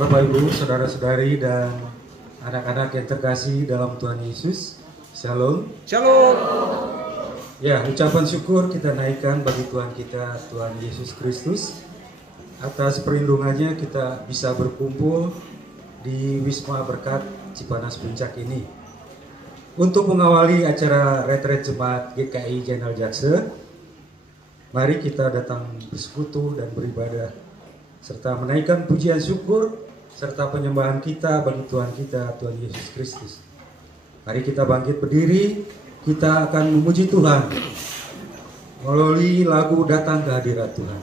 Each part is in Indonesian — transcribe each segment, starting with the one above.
Bapak Ibu, saudara-saudari dan anak-anak yang terkasih dalam Tuhan Yesus, Shalom. Shalom. Ya, ucapan syukur kita naikkan bagi Tuhan kita, Tuhan Yesus Kristus. Atas perlindungannya kita bisa berkumpul di Wisma Berkat Cipanas Puncak ini. Untuk mengawali acara retret Jemaat GKI Jenderal Jakse, mari kita datang bersekutu dan beribadah, serta menaikkan pujian syukur serta penyembahan kita bagi Tuhan kita, Tuhan Yesus Kristus. Mari kita bangkit berdiri, kita akan memuji Tuhan melalui lagu Datang ke Hadirat Tuhan.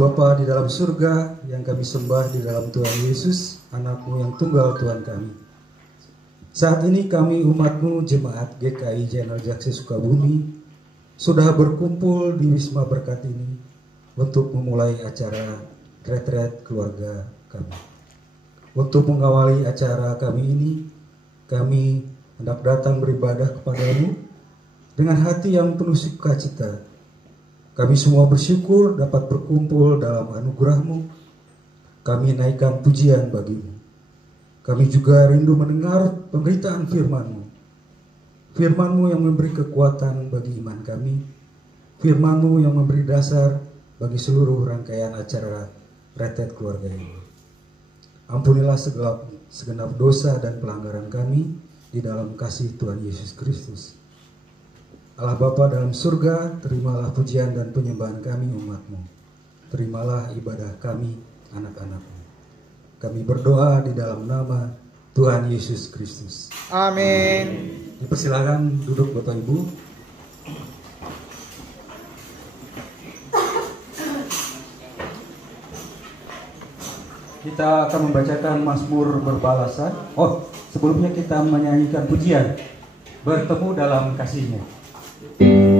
Bapa di dalam surga, yang kami sembah di dalam Tuhan Yesus, Anak-Mu yang tunggal Tuhan kami. Saat ini kami umat-Mu Jemaat GKI Jenderal Jakse Sukabumi sudah berkumpul di Wisma Berkat ini untuk memulai acara retret keluarga kami. Untuk mengawali acara kami ini, kami hendak datang beribadah kepadamu dengan hati yang penuh sukacita. Kami semua bersyukur dapat berkumpul dalam anugerah-Mu. Kami naikkan pujian bagi-Mu. Kami juga rindu mendengar pemberitaan firman-Mu. Firman-Mu yang memberi kekuatan bagi iman kami. Firman-Mu yang memberi dasar bagi seluruh rangkaian acara retret keluarga ini. Ampunilah segenap dosa dan pelanggaran kami di dalam kasih Tuhan Yesus Kristus. Allah Bapa dalam surga, terimalah pujian dan penyembahan kami umat-Mu. Terimalah ibadah kami anak-anak-Mu. Kami berdoa di dalam nama Tuhan Yesus Kristus. Amin. Dipersilakan duduk Bapak Ibu. Kita akan membacakan Mazmur berbalasan. Oh, sebelumnya kita menyanyikan pujian Bertemu dalam Kasih-Nya. Tuhan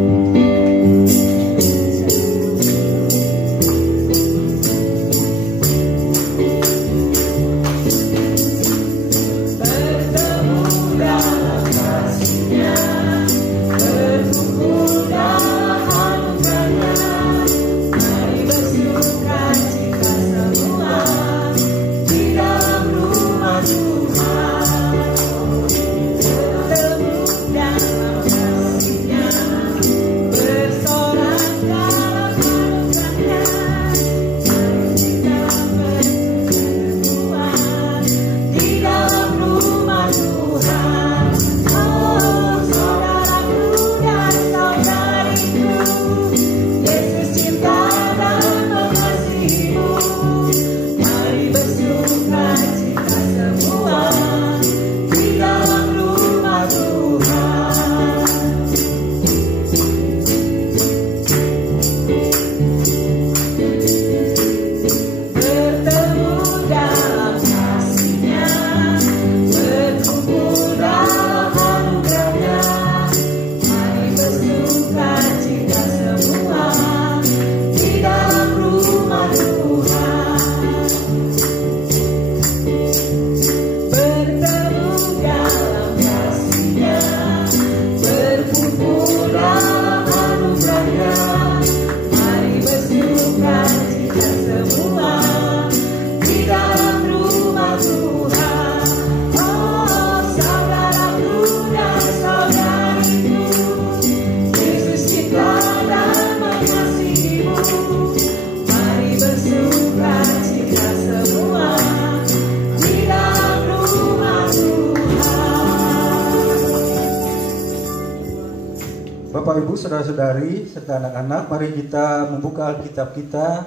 Bapak Ibu, saudara-saudari, serta anak-anak, mari kita membuka Alkitab kita,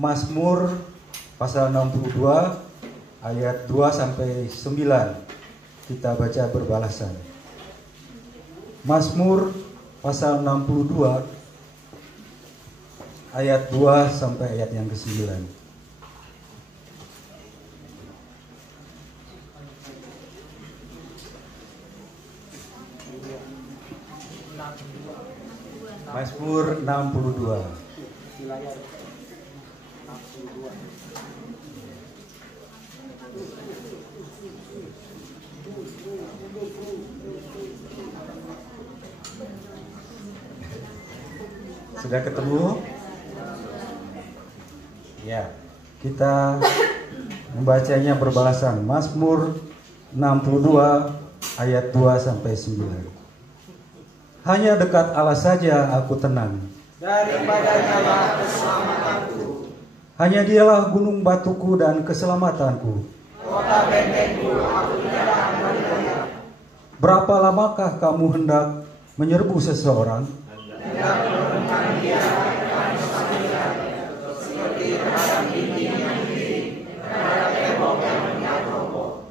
Mazmur pasal 62 ayat 2 sampai 9. Kita baca berbalasan. Mazmur pasal 62 ayat 2 sampai ayat yang ke-9. Mazmur 62. Sudah ketemu? Ya, kita membacanya berbalasan. Mazmur 62 ayat 2 sampai 9. Hanya dekat Allah saja aku tenang. Daripadanya keselamatanku. Hanya Dialah gunung batuku dan keselamatanku. Kota bentengku aku tidak berdaya. Berapa lamakah kamu hendak menyerbu seseorang? Hendak menurunkan dia dan sambil seperti terhadap dinding yang tinggi, terhadap tembok yang hendak roboh.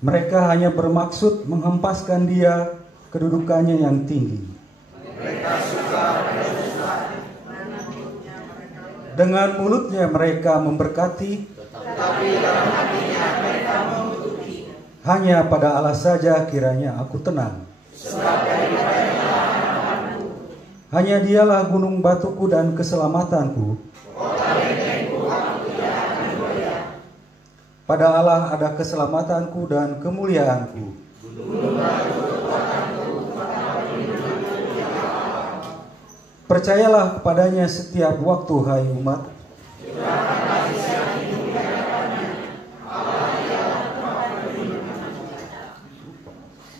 Mereka hanya bermaksud menghempaskan dia kedudukannya yang tinggi. Mereka suka Dengan mulutnya mereka memberkati, tetapi dalam hatinya mereka mengutuki. hanya pada Allah saja kiranya aku tenang. Sebab daripadanya harapanku. Hanya Dialah gunung batuku dan keselamatanku. Kota bentengku aku tidak akan goyah. Pada Allah ada keselamatanku dan kemuliaanku. Gunung batu kekuatanku, kota perlindunganku yang Allah. Percayalah kepadanya setiap waktu, hai umat.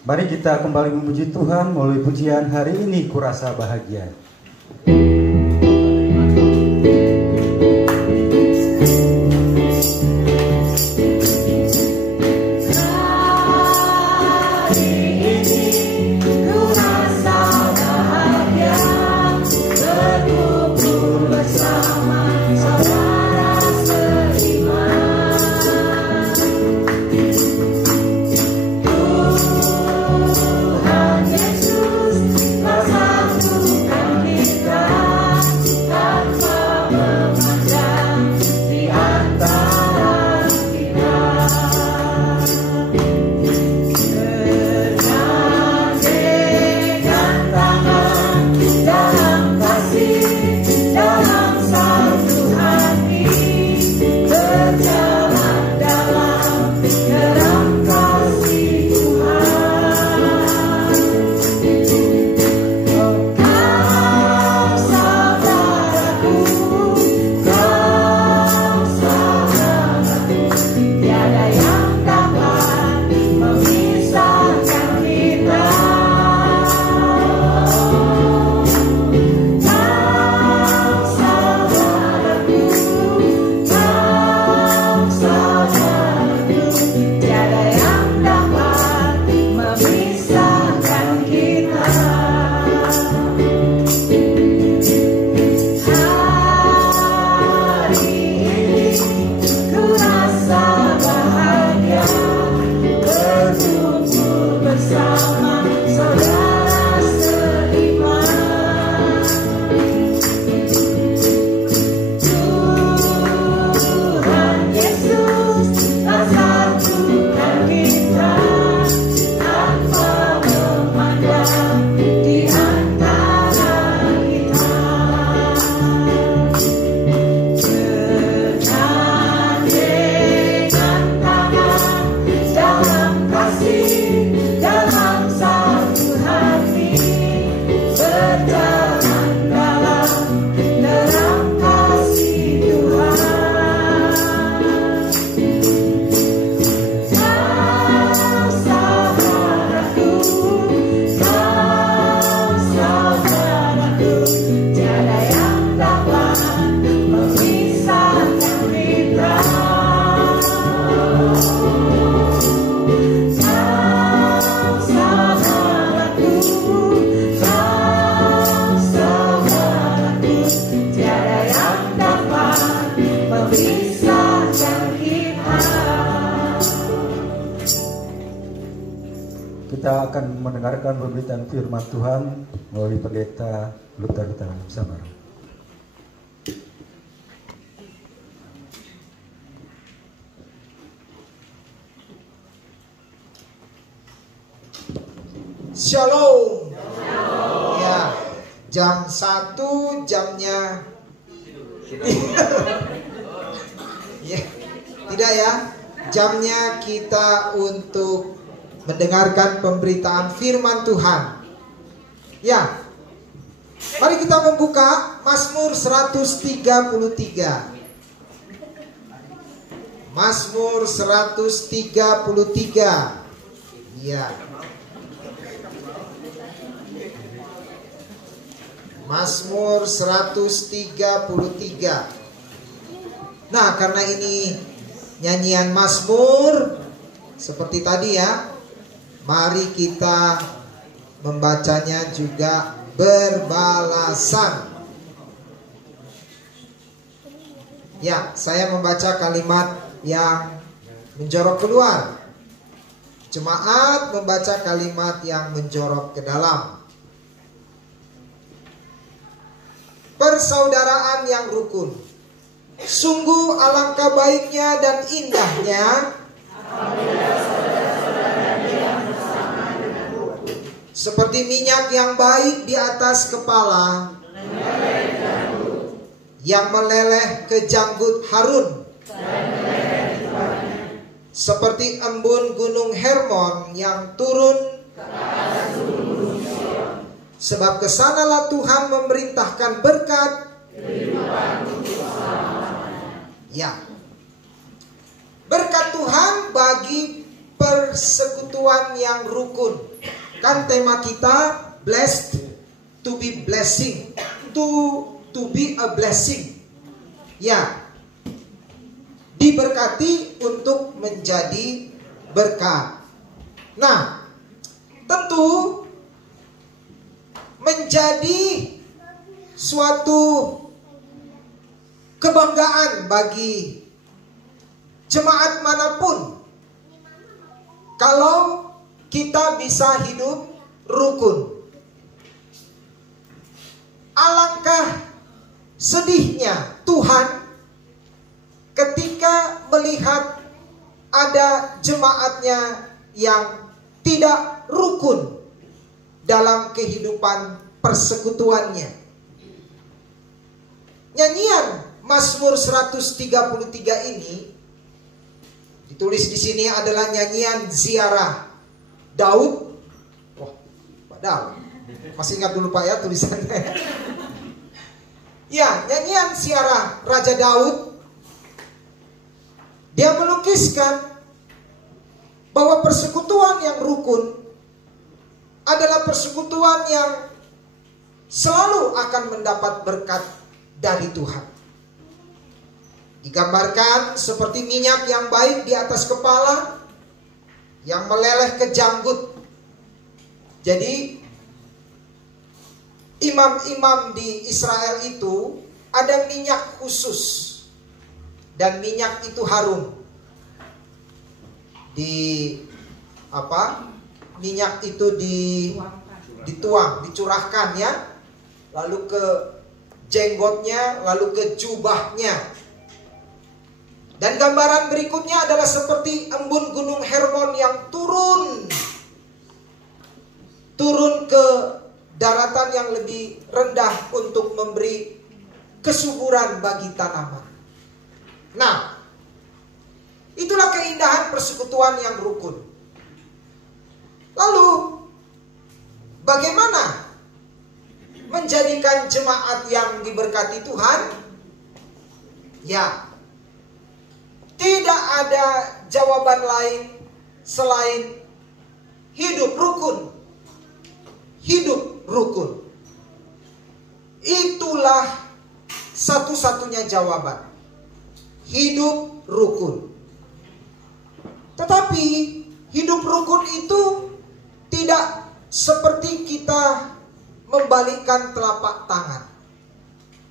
Mari kita kembali memuji Tuhan melalui pujian hari ini, kurasa bahagia. Tuhan Yesus, bersatukan kita. Kita akan mendengarkan pemberitaan firman Tuhan melalui pendeta Luther Samara. Shalom. Ya, jam 1 jamnya. Ya, tidak ya. Jamnya kita untuk mendengarkan pemberitaan firman Tuhan. Ya. Mari kita membuka Mazmur 133. Mazmur 133. Ya. Mazmur 133. Nah, karena ini nyanyian Mazmur seperti tadi ya, mari kita membacanya juga berbalasan. Ya, saya membaca kalimat yang menjorok keluar. Jemaat membaca kalimat yang menjorok ke dalam. Persaudaraan yang rukun. Sungguh alangkah baiknya dan indahnya seperti minyak yang baik di atas kepala, yang meleleh ke janggut Harun, seperti embun gunung Hermon yang turun. Sebab kesanalah Tuhan memerintahkan berkat. Ya, berkat Tuhan bagi persekutuan yang rukun. Kan tema kita blessed to be blessing, to be a blessing. Ya, diberkati untuk menjadi berkat. Nah, tentu menjadi suatu kebanggaan bagi jemaat manapun kalau kita bisa hidup rukun. Alangkah sedihnya Tuhan ketika melihat ada jemaatnya yang tidak rukun dalam kehidupan persekutuannya. Nyanyian Mazmur 133 ini ditulis di sini adalah nyanyian ziarah Daud. Wah, padahal masih ingat dulu Pak ya tulisannya. Ya, nyanyian ziarah Raja Daud. Dia melukiskan bahwa persekutuan yang rukun adalah persekutuan yang selalu akan mendapat berkat dari Tuhan. Digambarkan seperti minyak yang baik di atas kepala, yang meleleh ke janggut. Jadi imam-imam di Israel itu ada minyak khusus, dan minyak itu harum. Minyak itu dituang, dicurahkan ya, lalu ke jenggotnya, lalu ke jubahnya. Dan gambaran berikutnya adalah seperti embun gunung Hermon yang turun ke daratan yang lebih rendah untuk memberi kesuburan bagi tanaman. Nah, itulah keindahan persekutuan yang rukun. Lalu, bagaimana menjadikan jemaat yang diberkati Tuhan? Ya, tidak ada jawaban lain selain hidup rukun. Hidup rukun. Itulah satu-satunya jawaban. Hidup rukun. Tetapi hidup rukun itu tidak seperti kita membalikkan telapak tangan.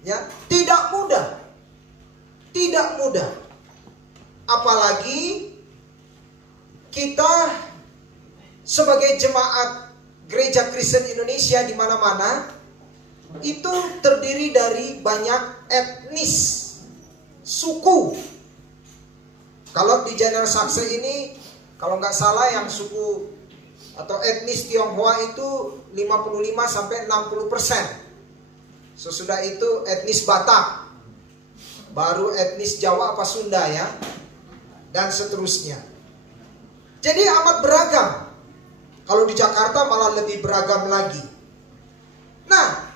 Ya, tidak mudah. Tidak mudah. Apalagi kita sebagai jemaat Gereja Kristen Indonesia di mana-mana itu terdiri dari banyak etnis, suku. Kalau di General Sakse ini, kalau nggak salah yang suku atau etnis Tionghoa itu 55-60%. Sesudah itu etnis Batak, baru etnis Jawa apa Sunda ya, dan seterusnya. Jadi amat beragam. Kalau di Jakarta malah lebih beragam lagi. Nah,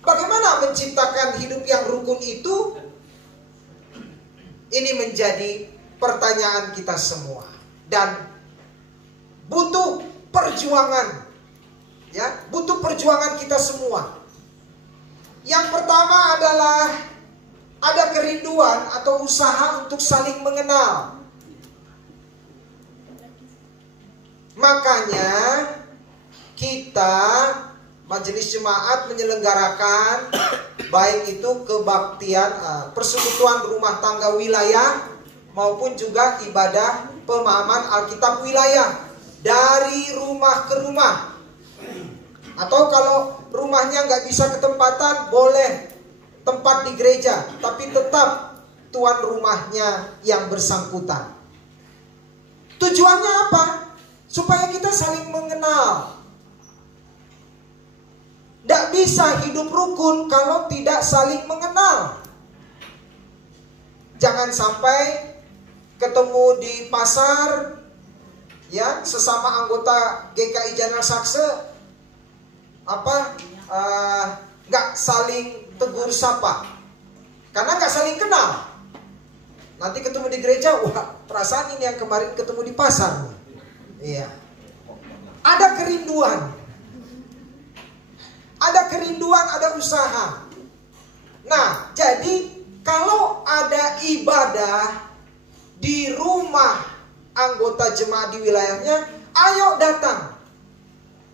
bagaimana menciptakan hidup yang rukun itu? Ini menjadi pertanyaan kita semua. Dan butuh perjuangan. Ya, butuh perjuangan kita semua. Yang pertama adalah ada kerinduan atau usaha untuk saling mengenal. Makanya kita majelis jemaat menyelenggarakan baik itu kebaktian persekutuan rumah tangga wilayah maupun juga ibadah pemahaman Alkitab wilayah dari rumah ke rumah. Atau kalau rumahnya nggak bisa ketempatan, boleh tempat di gereja, tapi tetap tuan rumahnya yang bersangkutan. Tujuannya apa? Supaya kita saling mengenal. Tidak bisa hidup rukun kalau tidak saling mengenal. Jangan sampai ketemu di pasar, ya, sesama anggota GKI General Sakse, nggak saling tegur sapa, karena nggak saling kenal. Nanti ketemu di gereja, wah, perasaan ini yang kemarin ketemu di pasar. Iya, ada kerinduan, ada usaha. Nah, jadi kalau ada ibadah di rumah anggota jemaat di wilayahnya, ayo datang.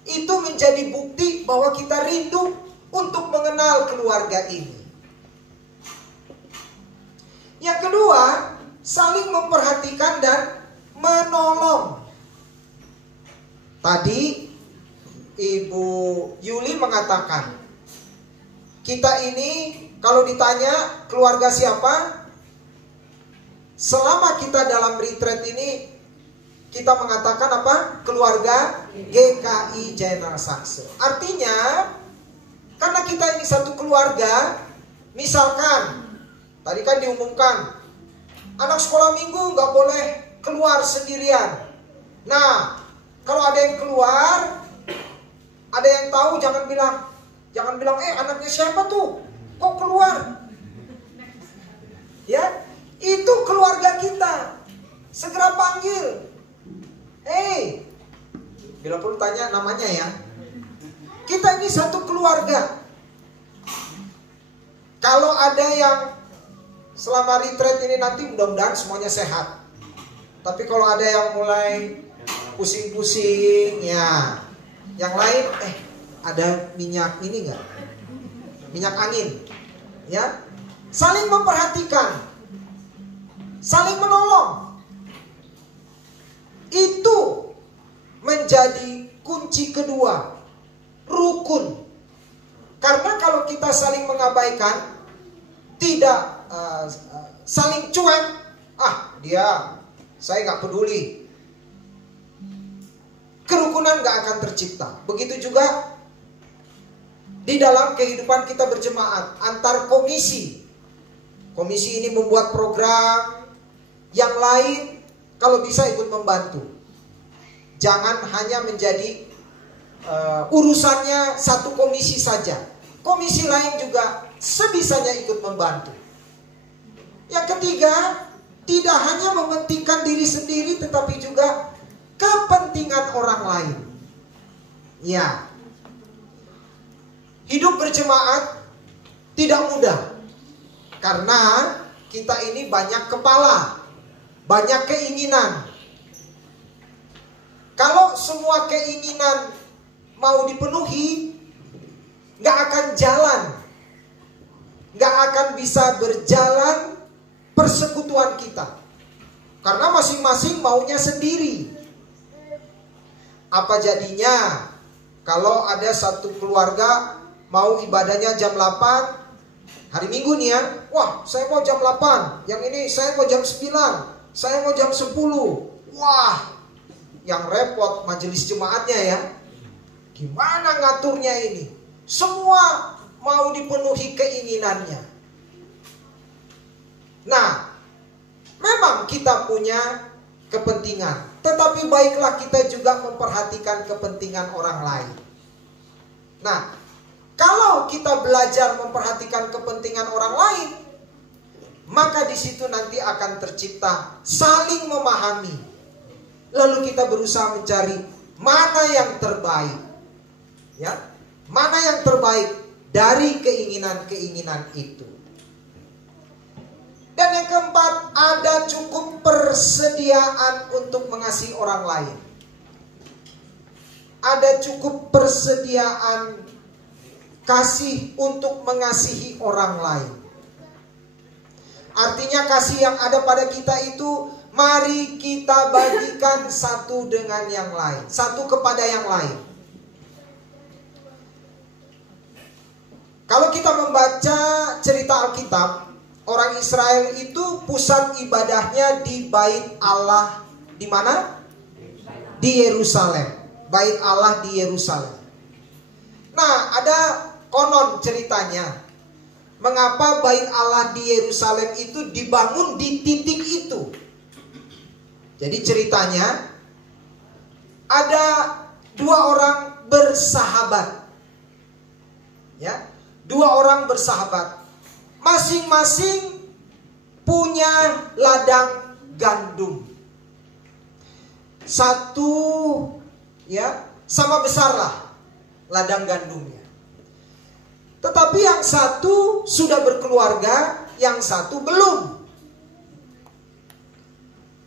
Itu menjadi bukti bahwa kita rindu untuk mengenal keluarga ini. Yang kedua, saling memperhatikan dan menolong. Tadi Ibu Yuli mengatakan, kita ini kalau ditanya keluarga siapa, selama kita dalam retreat ini kita mengatakan apa? Keluarga GKI General Sakse. Artinya, karena kita ini satu keluarga, misalkan tadi kan diumumkan anak sekolah minggu nggak boleh keluar sendirian. Nah, kalau ada yang keluar, ada yang tahu, jangan bilang, anaknya siapa tuh? Kok keluar? Ya, itu keluarga kita. Segera panggil. Bila perlu tanya namanya ya. Kita ini satu keluarga. Kalau ada yang selama retreat ini nanti mudah-mudahan semuanya sehat. Tapi kalau ada yang mulai pusing-pusing ya, yang lain ada minyak ini enggak? Minyak angin. Ya. Saling memperhatikan. Saling menolong. Itu menjadi kunci kedua, rukun. Karena kalau kita saling mengabaikan, tidak saling cuek, saya gak peduli, kerukunan gak akan tercipta. Begitu juga di dalam kehidupan kita berjemaat antar komisi. Komisi ini membuat program, yang lain kalau bisa ikut membantu. Jangan hanya menjadi urusannya satu komisi saja. Komisi lain juga sebisanya ikut membantu. Yang ketiga, tidak hanya mementingkan diri sendiri, tetapi juga kepentingan orang lain. Ya, hidup berjemaat tidak mudah, karena kita ini banyak kepala, banyak keinginan. Kalau semua keinginan mau dipenuhi, gak akan jalan, gak akan bisa berjalan persekutuan kita, karena masing-masing maunya sendiri. Apa jadinya kalau ada satu keluarga mau ibadahnya jam 8 hari Minggu nih ya. Wah, saya mau jam 8. Yang ini saya mau jam 9. Saya mau jam 10. Wah, yang repot majelis jemaatnya ya. Gimana ngaturnya ini? Semua mau dipenuhi keinginannya. Nah, memang kita punya kepentingan, tetapi baiklah kita juga memperhatikan kepentingan orang lain. Nah, kalau kita belajar memperhatikan kepentingan orang lain, maka di situ nanti akan tercipta saling memahami. Lalu kita berusaha mencari mana yang terbaik. Ya, mana yang terbaik dari keinginan-keinginan itu. Dan yang keempat, ada cukup persediaan untuk mengasihi orang lain. Ada cukup persediaan kasih untuk mengasihi orang lain. Artinya kasih yang ada pada kita itu, mari kita bagikan satu dengan yang lain, satu kepada yang lain. Kalau kita membaca cerita Alkitab, orang Israel itu pusat ibadahnya di Bait Allah. Di mana? Di Yerusalem. Bait Allah di Yerusalem. Nah, ada konon ceritanya, mengapa Bait Allah di Yerusalem itu dibangun di titik itu. Jadi ceritanya, ada dua orang bersahabat. Ya, dua orang bersahabat. Masing-masing punya ladang gandum. Satu ya sama besar lah ladang gandumnya. Tetapi yang satu sudah berkeluarga, yang satu belum.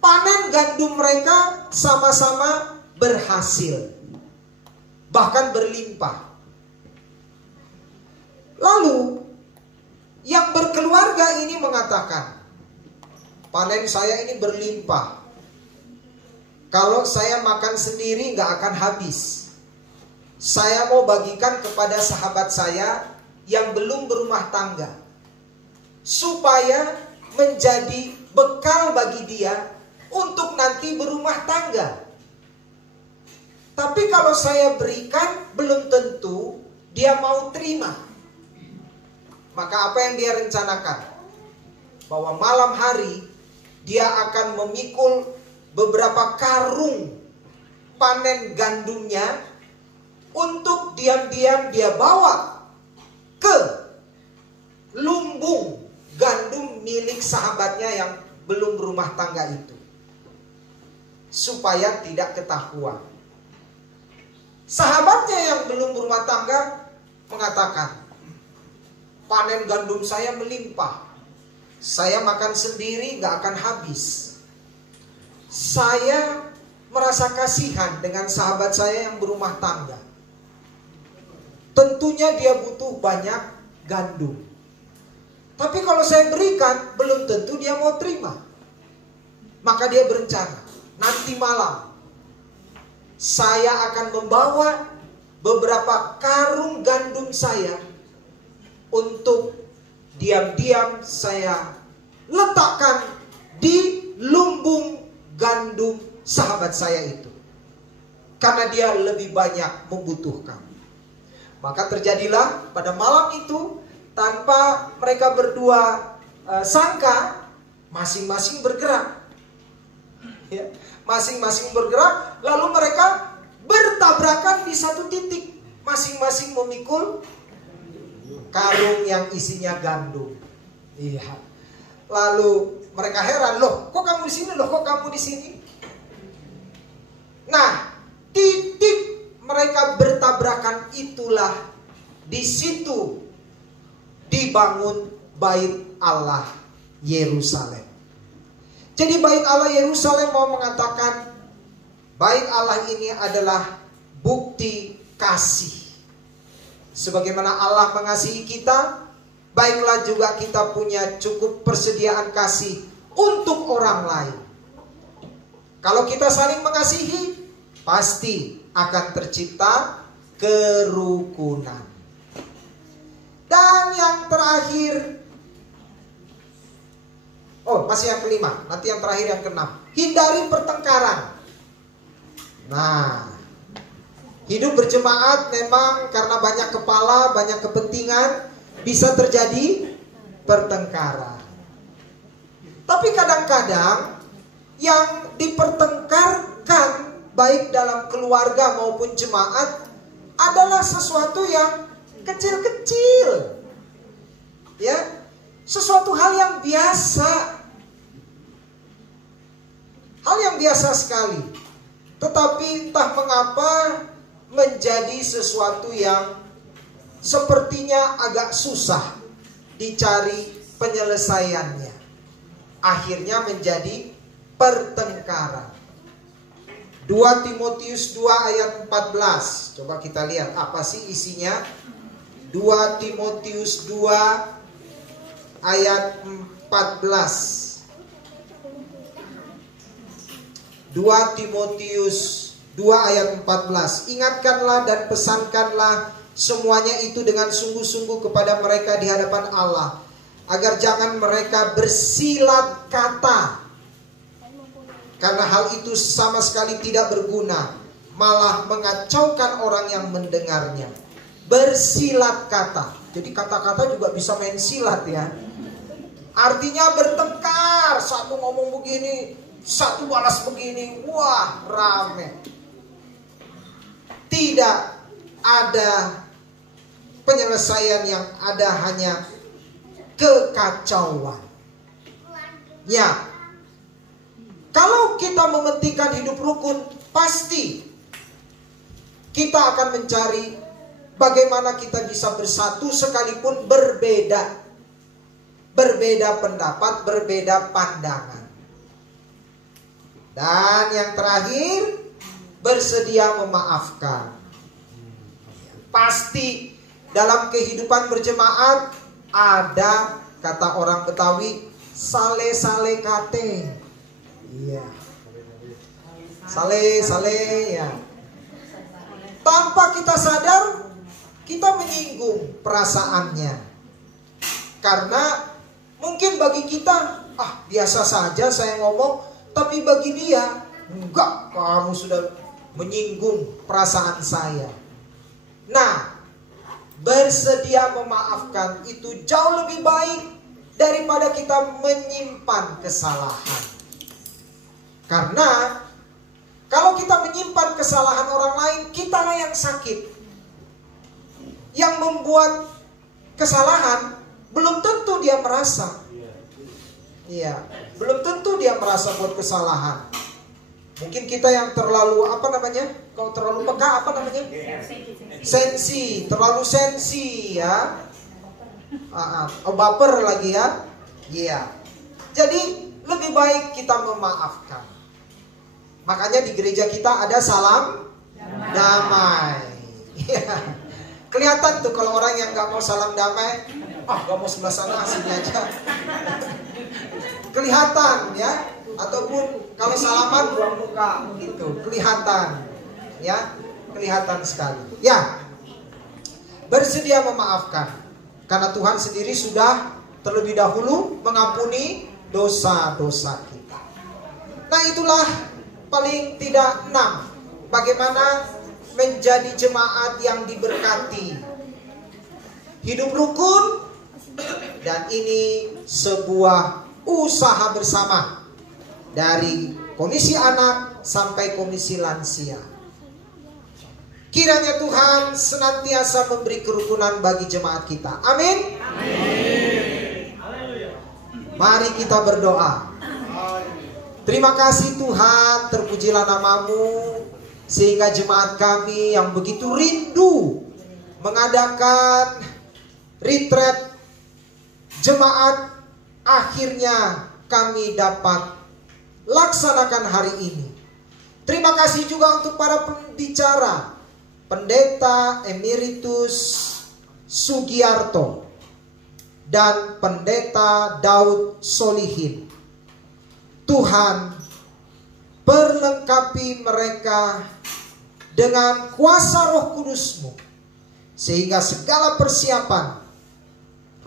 Panen gandum mereka sama-sama berhasil, bahkan berlimpah. Lalu yang berkeluarga ini mengatakan, panen saya ini berlimpah. Kalau saya makan sendiri gak akan habis. Saya mau bagikan kepada sahabat saya yang belum berumah tangga, supaya menjadi bekal bagi dia untuk nanti berumah tangga. Tapi kalau saya berikan, belum tentu dia mau terima. Maka apa yang dia rencanakan? Bahwa malam hari dia akan memikul beberapa karung panen gandumnya, untuk diam-diam dia bawa ke lumbung gandum milik sahabatnya yang belum berumah tangga itu, supaya tidak ketahuan. Sahabatnya yang belum berumah tangga mengatakan, panen gandum saya melimpah. Saya makan sendiri gak akan habis. Saya merasa kasihan dengan sahabat saya yang berumah tangga. Tentunya dia butuh banyak gandum. Tapi kalau saya berikan, belum tentu dia mau terima. Maka dia berencana, nanti malam saya akan membawa beberapa karung gandum saya, untuk diam-diam saya letakkan di lumbung gandum sahabat saya itu, karena dia lebih banyak membutuhkan. Maka terjadilah pada malam itu, tanpa mereka berdua sangka, masing-masing bergerak. Ya, masing-masing bergerak, lalu mereka bertabrakan di satu titik, masing-masing memikul karung yang isinya gandum. Iya. Lalu mereka heran, loh, kok kamu di sini? Loh, kok kamu di sini? Nah, titik mereka bertabrakan itulah, di situ dibangun Bait Allah Yerusalem. Jadi Bait Allah Yerusalem mau mengatakan, Bait Allah ini adalah bukti kasih. Sebagaimana Allah mengasihi kita, baiklah juga kita punya cukup persediaan kasih untuk orang lain. Kalau kita saling mengasihi, pasti akan tercipta kerukunan. Dan yang terakhir, masih yang kelima, nanti yang terakhir yang keenam, hindari pertengkaran. Nah, hidup berjemaat memang karena banyak kepala, banyak kepentingan, bisa terjadi pertengkaran. Tapi kadang-kadang yang dipertengkarkan baik dalam keluarga maupun jemaat adalah sesuatu yang kecil-kecil. Ya, sesuatu hal yang biasa. Hal yang biasa sekali. Tetapi entah mengapa menjadi sesuatu yang sepertinya agak susah dicari penyelesaiannya. Akhirnya menjadi pertengkaran. 2 Timotius 2 ayat 14. Coba kita lihat apa sih isinya. 2 Timotius 2 ayat 14. 2 Timotius 2 ayat 14. Ingatkanlah dan pesankanlah semuanya itu dengan sungguh-sungguh kepada mereka di hadapan Allah, agar jangan mereka bersilat kata, karena hal itu sama sekali tidak berguna, malah mengacaukan orang yang mendengarnya. Bersilat kata. Jadi kata-kata juga bisa main silat ya. Artinya bertengkar, satu ngomong begini, satu balas begini, wah rame. Tidak ada penyelesaian, yang ada hanya kekacauan. Ya, kalau kita mementingkan hidup rukun, pasti kita akan mencari bagaimana kita bisa bersatu sekalipun berbeda. Berbeda pendapat, berbeda pandangan. Dan yang terakhir, bersedia memaafkan. Pasti dalam kehidupan berjemaat ada, kata orang Betawi, sale-sale kate. Iya. Sale-sale ya. Tanpa kita sadar, kita menyinggung perasaannya. Karena mungkin bagi kita, biasa saja saya ngomong, tapi bagi dia, enggak, kamu sudah menyinggung perasaan saya. Nah, bersedia memaafkan itu jauh lebih baik daripada kita menyimpan kesalahan. Karena kalau kita menyimpan kesalahan orang lain, kitalah yang sakit. Yang membuat kesalahan belum tentu dia merasa. Iya, belum tentu dia merasa buat kesalahan. Mungkin kita yang terlalu kalau terlalu peka sensi, terlalu sensi ya. Baper lagi ya. Iya. Jadi lebih baik kita memaafkan. Makanya di gereja kita ada salam damai. Kelihatan tuh kalau orang yang gak mau salam damai, gak mau sebelah sana, sini aja. Kelihatan ya. Ataupun kalau salaman buang muka gitu, kelihatan ya, kelihatan sekali. Ya, bersedia memaafkan karena Tuhan sendiri sudah terlebih dahulu mengampuni dosa-dosa kita. Nah, itulah paling tidak 6 bagaimana menjadi jemaat yang diberkati. Hidup rukun, dan ini sebuah usaha bersama dari komisi anak sampai komisi lansia. Kiranya Tuhan senantiasa memberi kerukunan bagi jemaat kita. Amin. Mari kita berdoa. Terima kasih Tuhan, terpujilah namamu, sehingga jemaat kami yang begitu rindu mengadakan retreat jemaat, akhirnya kami dapat laksanakan hari ini. Terima kasih juga untuk para pembicara, Pendeta Emeritus Sugiarto dan Pendeta Daud Solihin. Tuhan, perlengkapi mereka dengan kuasa Roh Kudus-Mu, sehingga segala persiapan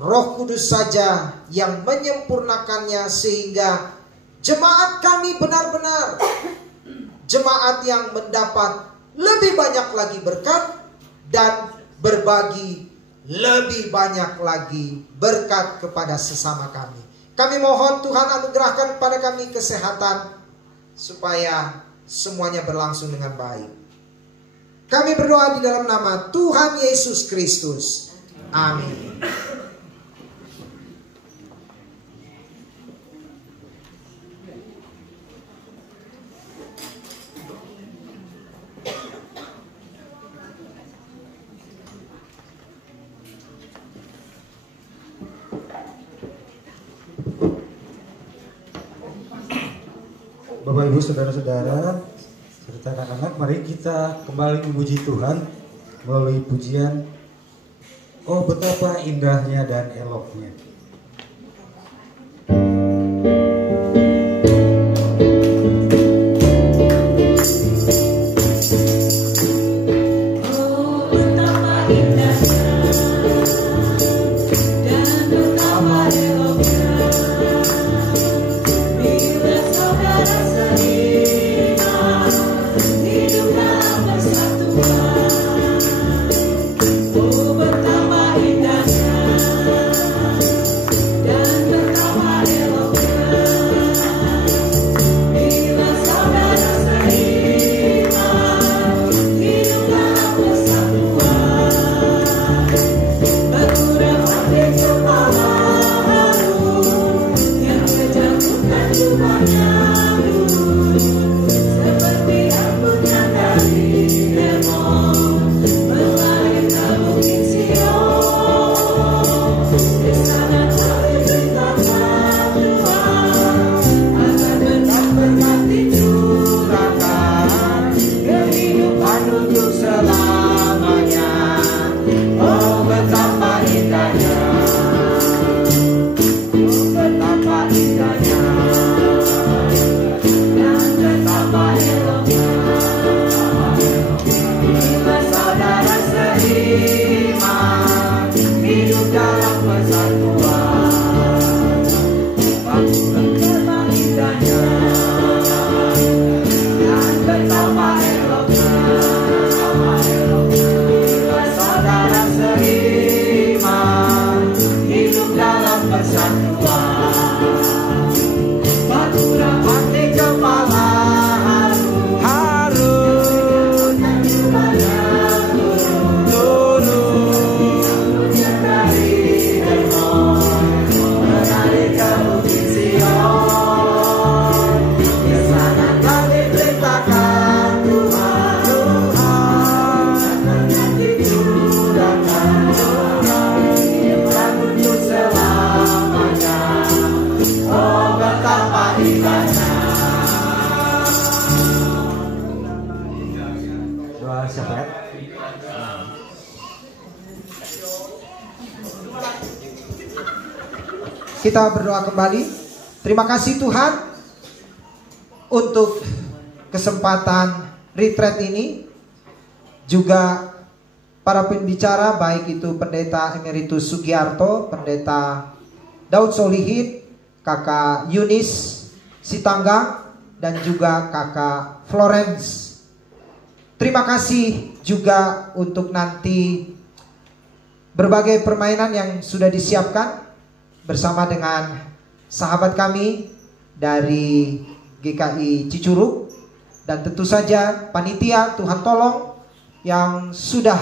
Roh Kudus saja yang menyempurnakannya, sehingga jemaat kami benar-benar jemaat yang mendapat lebih banyak lagi berkat dan berbagi lebih banyak lagi berkat kepada sesama kami. Kami mohon Tuhan anugerahkan kepada kami kesehatan supaya semuanya berlangsung dengan baik. Kami berdoa di dalam nama Tuhan Yesus Kristus. Amin. Bapak Ibu Saudara-saudara serta anak-anak, mari kita kembali memuji Tuhan melalui pujian Oh betapa indahnya dan eloknya. Kita berdoa kembali. Terima kasih Tuhan untuk kesempatan retreat ini. Juga para pembicara, baik itu Pendeta Emeritus Sugiarto, Pendeta Daud Solihin, Kakak Yunis Sitanggang, dan juga Kakak Florence. Terima kasih juga untuk nanti berbagai permainan yang sudah disiapkan bersama dengan sahabat kami dari GKI Cicurug, dan tentu saja panitia Tuhan tolong yang sudah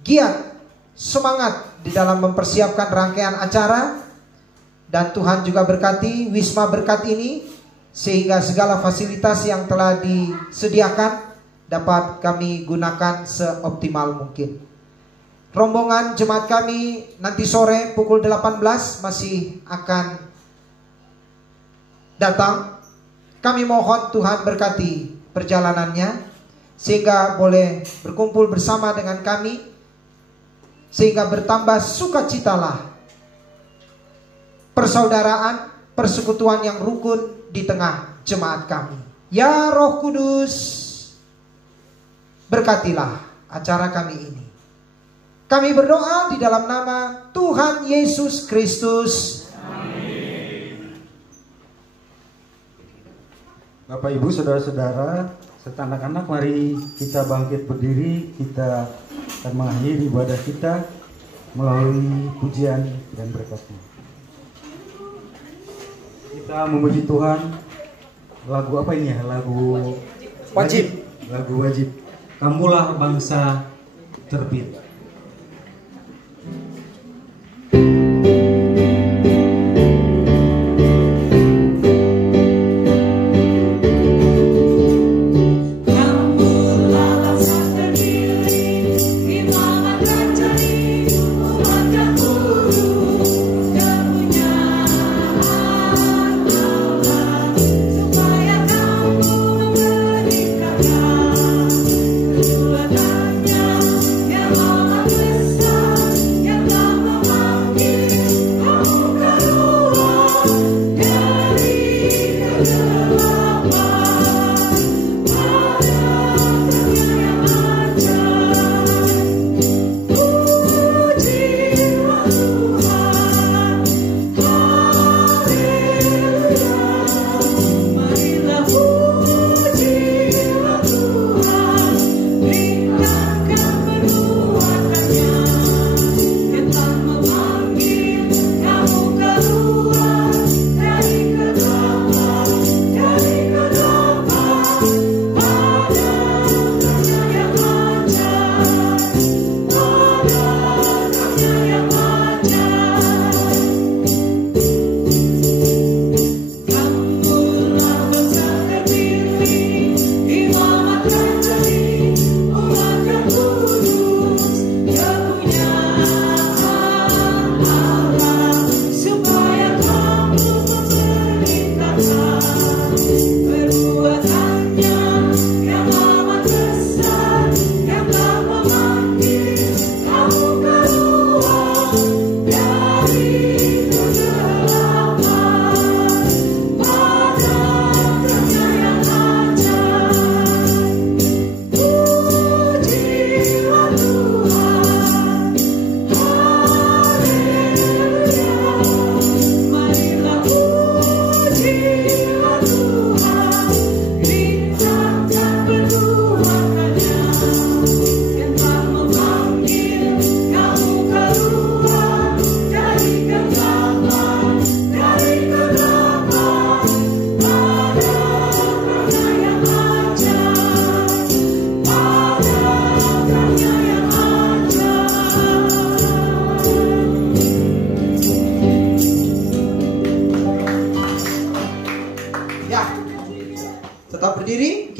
giat semangat di dalam mempersiapkan rangkaian acara. Dan Tuhan juga berkati Wisma Berkat ini sehingga segala fasilitas yang telah disediakan dapat kami gunakan seoptimal mungkin. Rombongan jemaat kami nanti sore pukul 18 masih akan datang. Kami mohon Tuhan berkati perjalanannya sehingga boleh berkumpul bersama dengan kami, sehingga bertambah sukacitalah persaudaraan, persekutuan yang rukun di tengah jemaat kami. Ya Roh Kudus, Berkatilah acara kami ini. Kami berdoa di dalam nama Tuhan Yesus Kristus. Amin. Bapak Ibu, saudara-saudara, serta anak-anak, mari kita bangkit berdiri. Kita akan mengakhiri ibadah kita melalui pujian dan berkatnya. Kita memuji Tuhan. Lagu apa ini ya? Lagu Wajib. Lagu wajib. Kamulah bangsa terbit.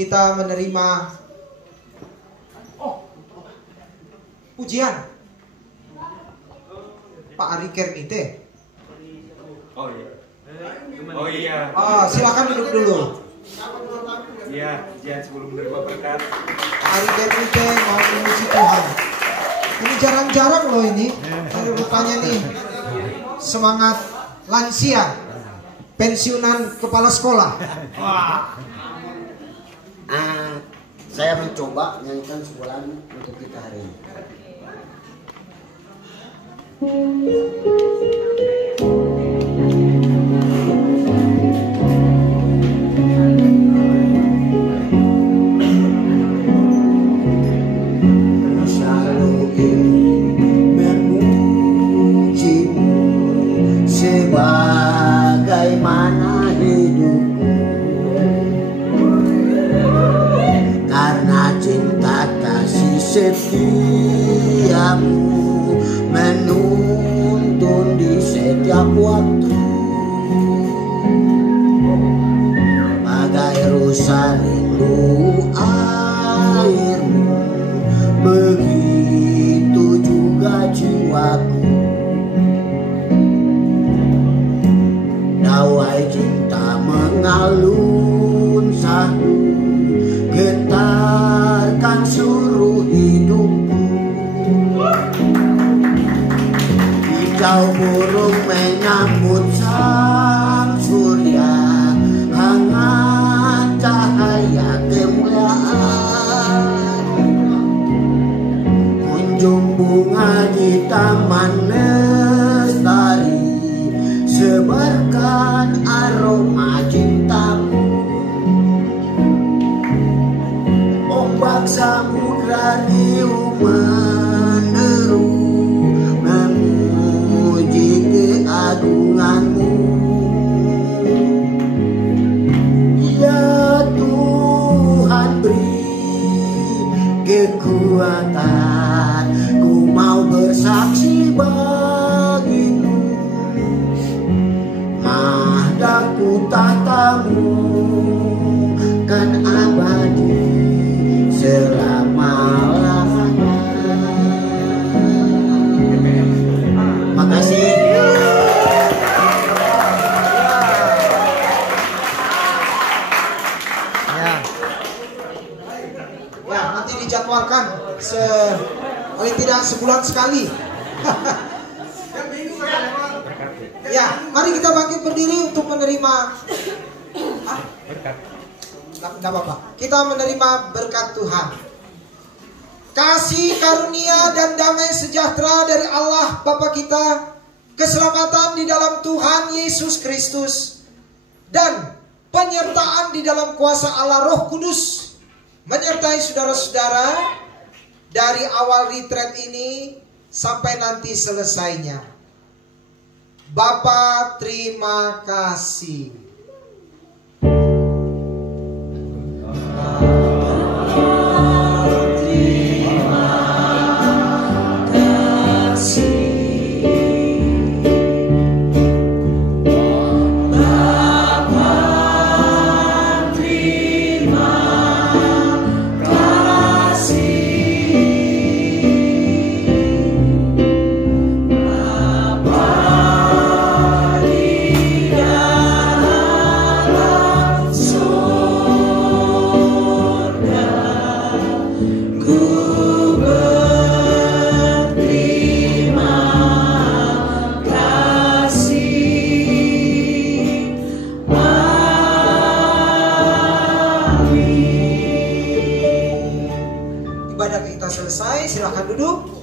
Kita menerima pujian Pak Ari Kermite. Oh iya. Silakan duduk dulu. Iya, pujian sebelum menerima berkat. Pak Ari Kermite mau memuji Tuhan. Ini jarang-jarang loh ini. Rupanya nih semangat lansia, pensiunan kepala sekolah. Saya mencoba nyanyikan sebuah lagu untuk kita hari ini. Selalu ingin memujimu sebagaimana hidupku. Karena cinta kasih setiamu menuntun di setiap waktu, bagai rusa rindu airmu, begitu juga jiwaku. Dawai cinta mengalun sahdu, getarkan seluruh hidupku. Hijau burung menyambut sang surya, hangat cahaya kemuliaan. taman lestari, sebarkan aroma cintamu. Ombak samudra riuh meneru, memuji keagunganmu. Ya Tuhan, beri kekuatan, ku mau bersaksi bagimu. Mahdaku tahtamu kan abadi selama-lamanya. Makasih. Ya, nanti dijadwalkan paling tidak sebulan sekali. Ya, mari kita bangkit berdiri untuk menerima Tidak apa-apa. Kita menerima berkat Tuhan. Kasih karunia dan damai sejahtera dari Allah Bapa kita, keselamatan di dalam Tuhan Yesus Kristus, dan penyertaan di dalam kuasa Allah Roh Kudus menyertai saudara-saudara dari awal retreat ini sampai nanti selesainya. Bapa, terima kasih. Ibadah kita selesai, silakan duduk.